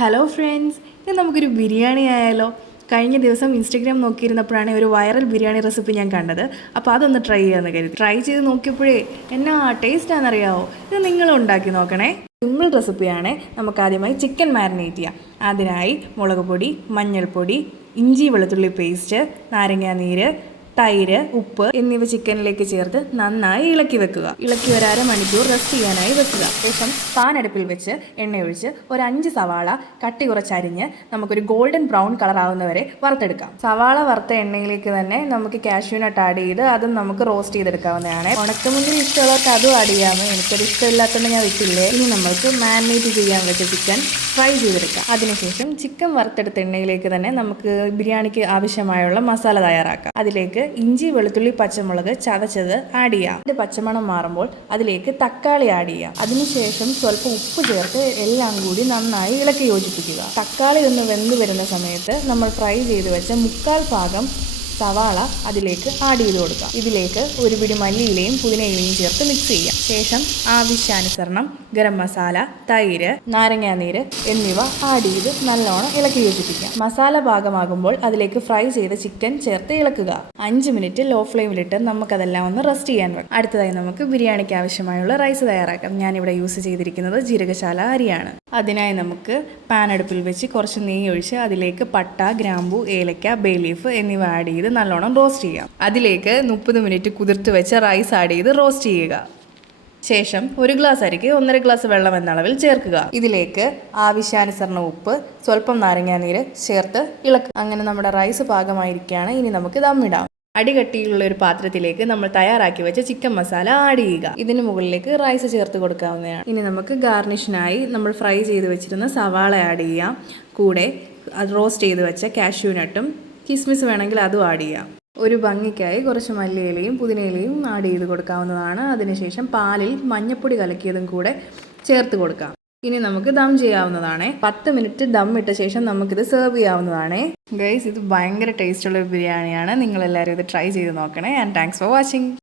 Hello friends, ഇത് നമുക്കൊരു ബിരിയാണി ആയാലോ? കഴിഞ്ഞ ദിവസം ഇൻസ്റ്റഗ്രാം നോക്കിയിരുന്നപ്പോഴാണ് ഒരു വൈറൽ ബിരിയാണി റെസിപ്പി ഞാൻ കണ്ടത്. അപ്പോൾ അതൊന്ന് ട്രൈ ചെയ്യാമെന്ന് കരുതി. ട്രൈ ചെയ്ത് നോക്കിയപ്പോഴേ എന്നാ ടേസ്റ്റാണെന്നറിയാവോ? ഇത് നിങ്ങളും ഉണ്ടാക്കി നോക്കണേ. സിമ്പിൾ റെസിപ്പിയാണ്. നമുക്ക് ആദ്യമായി ചിക്കൻ മാരിനേറ്റ് ചെയ്യാം. അതിനായി മുളക് പൊടി, മഞ്ഞൾപ്പൊടി, ഇഞ്ചി വെളുത്തുള്ളി പേസ്റ്റ്, നാരങ്ങാനീര്, തൈര്, ഉപ്പ് എന്നിവ ചിക്കനിലേക്ക് ചേർത്ത് നന്നായി ഇളക്കി വെക്കുക. ഇളക്കി ഒരു അരമണിക്കൂർ റെസ്റ്റ് ചെയ്യാനായി വെക്കുക. ശേഷം പാൻ അടുപ്പിൽ വെച്ച് എണ്ണയൊഴിച്ച് ഒരു 5 സവാള കട്ടി കുറച്ചരിഞ്ഞ് നമുക്കൊരു ഗോൾഡൻ ബ്രൗൺ കളർ ആവുന്നവരെ വറുത്തെടുക്കാം. സവാള വറുത്ത എണ്ണയിലേക്ക് തന്നെ നമുക്ക് കാഷ്യൂനട്ട് ആഡ് ചെയ്ത് അതും നമുക്ക് റോസ്റ്റ് ചെയ്തെടുക്കാവുന്നതാണ്. ഉണക്കമുന്തിരി ഇഷ്ടമുള്ളവർക്ക് അതും ആഡ് ചെയ്യാമോ? എനിക്കത് ഇഷ്ടമില്ലാത്തതുകൊണ്ട് ഞാൻ വിട്ടില്ലേ. ഇനി നമ്മൾക്ക് മാരിനേറ്റ് ചെയ്യാൻ വെച്ച ചിക്കൻ ഫ്രൈ ചെയ്തെടുക്കാം. അതിനുശേഷം ചിക്കൻ വറുത്തെടുത്ത എണ്ണയിലേക്ക് തന്നെ നമുക്ക് ബിരിയാണിക്ക് ആവശ്യമായുള്ള മസാല തയ്യാറാക്കാം. അതിലേക്ക് ഇഞ്ചി വെളുത്തുള്ളി പച്ചമുളക് ചതച്ചത് ആഡ് ചെയ്യാം. അതിന്റെ പച്ചമണം മാറുമ്പോൾ അതിലേക്ക് തക്കാളി ആഡ് ചെയ്യാം. അതിനുശേഷം സ്വല്പം ഉപ്പ് ചേർത്ത് എല്ലാം കൂടി നന്നായി ഇളക്കി യോജിപ്പിക്കുക. തക്കാളി ഒന്ന് വെന്ത് വരുന്ന സമയത്ത് നമ്മൾ ഫ്രൈ ചെയ്ത് വെച്ച 1/4 ഭാഗം സവാള അതിലേക്ക് ആഡ് ചെയ്ത് കൊടുക്കാം. ഇതിലേക്ക് ഒരു പിടി മല്ലിയിലയും പുതിനയിലയും ചേർത്ത് മിക്സ് ചെയ്യാം. ശേഷം ആവശ്യാനുസരണം ഗരം മസാല, തൈര്, നാരങ്ങാനീര് എന്നിവ ആഡ് ചെയ്ത് നല്ലോണം ഇളക്കി യോജിപ്പിക്കാം. മസാല പാകമാകുമ്പോൾ അതിലേക്ക് ഫ്രൈ ചെയ്ത ചിക്കൻ ചേർത്ത് ഇളക്കുക. 5 മിനിറ്റ് ലോ ഫ്ലെയിമിലിട്ട് നമുക്കതെല്ലാം ഒന്ന് റെസ്റ്റ് ചെയ്യാൻ വെക്കാം. അടുത്തതായി നമുക്ക് ബിരിയാണിക്ക് ആവശ്യമായുള്ള റൈസ് തയ്യാറാക്കാം. ഞാനിവിടെ യൂസ് ചെയ്തിരിക്കുന്നത് ജീരകശാല അരിയാണ്. അതിനായി നമുക്ക് പാൻ അടുപ്പിൽ വെച്ച് കുറച്ച് നെയ്യ് ഒഴിച്ച് അതിലേക്ക് പട്ട, ഗ്രാമ്പു, ഏലക്ക, ബേ ലീഫ് എന്നിവ ആഡ് ചെയ്ത് നല്ലോണം റോസ്റ്റ് ചെയ്യാം. അതിലേക്ക് 30 മിനിറ്റ് കുതിർത്ത് വെച്ച റൈസ് ആഡ് ചെയ്ത് റോസ്റ്റ് ചെയ്യുക. ശേഷം 1 ഗ്ലാസ് അരിക്ക് 1.5 ഗ്ലാസ് വെള്ളം എന്ന അളവിൽ ചേർക്കുക. ഇതിലേക്ക് ആവശ്യാനുസരണം ഉപ്പ്, സ്വല്പം നാരങ്ങാനീര് ചേർത്ത് ഇളക്കുക. അങ്ങനെ നമ്മുടെ റൈസ് പാകമായിരിക്കുകയാണ്. ഇനി നമുക്ക് ദമ്മിടാം. അടികട്ടിയുള്ള ഒരു പാത്രത്തിലേക്ക് നമ്മൾ തയ്യാറാക്കി വെച്ച ചിക്കൻ മസാല ആഡ് ചെയ്യുക. ഇതിന് മുകളിലേക്ക് റൈസ് ചേർത്ത് കൊടുക്കാവുന്നതാണ്. ഇനി നമുക്ക് ഗാർണിഷിനായി നമ്മൾ ഫ്രൈ ചെയ്ത് വെച്ചിരുന്ന സവാള ആഡ് ചെയ്യാം. കൂടെ അത് റോസ്റ്റ് ചെയ്ത് വെച്ച കാഷ്യൂനട്ടും കിസ്മിസ് വേണമെങ്കിൽ അതും ആഡ് ചെയ്യാം. ഒരു ഭംഗിക്കായി കുറച്ച് മല്ലിയിലയും പുതിനയിലയും ആഡ് ചെയ്ത് കൊടുക്കാവുന്നതാണ്. അതിനുശേഷം പാലിൽ മഞ്ഞൾപ്പൊടി കലക്കിയതും കൂടെ ചേർത്ത് കൊടുക്കാം. ഇനി നമുക്ക് ദം ചെയ്യാവുന്നതാണ്. 10 മിനിറ്റ് ദം ഇട്ട ശേഷം നമുക്കിത് സെർവ് ചെയ്യാവുന്നതാണ്. ഗൈസ്, ഇത് ഭയങ്കര ടേസ്റ്റുള്ള ബിരിയാണിയാണ്. നിങ്ങളെല്ലാവരും ഇത് ട്രൈ ചെയ്ത് നോക്കണേ. And thanks for watching.